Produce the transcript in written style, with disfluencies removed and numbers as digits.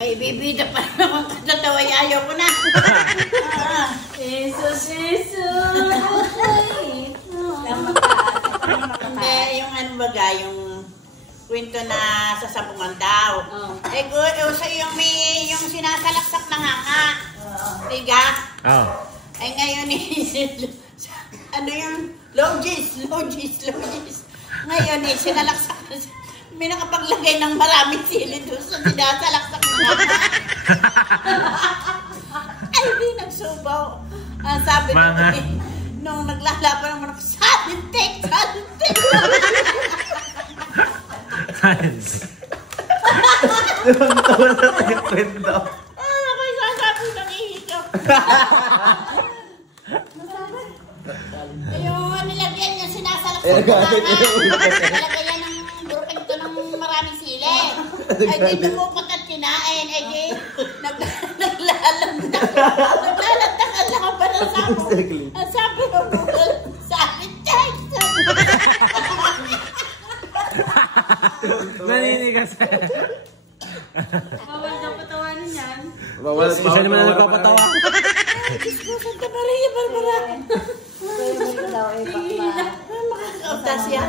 Ay, bibida pa naman katatawa. Ayaw ko na. Jesus, Jesus. Hindi, yung ano baga, yung kwento na sa sabungan daw. Eh, yung sinasalaksak na nga. Tiga. Ay, ngayon ano yung logis. Ngayon sinalaksak na may nakapaglagay ng maraming sili doon sa sinasalaksak na nga. Ay, di nagsubaw. Sabi nung naglalaban naman ako, salintik. Tawa na tayo kwento. Ako'y sasabi ng ihikap. Yung nilagyan niya sinasalaksak na nga. Nilagyan yan ng burpento ng maraming sili. Ay di dumukot at kinain. Ay di naglalandak. Naglalandak ang laban ng sapo. Ang sabi ng bukol, salintik. Naninigas. Bawal na patawanin yan. Isa naman na nagpapatawa. Diyos ko, Santa Maria, Barbara. Sige na. Makakautas yan.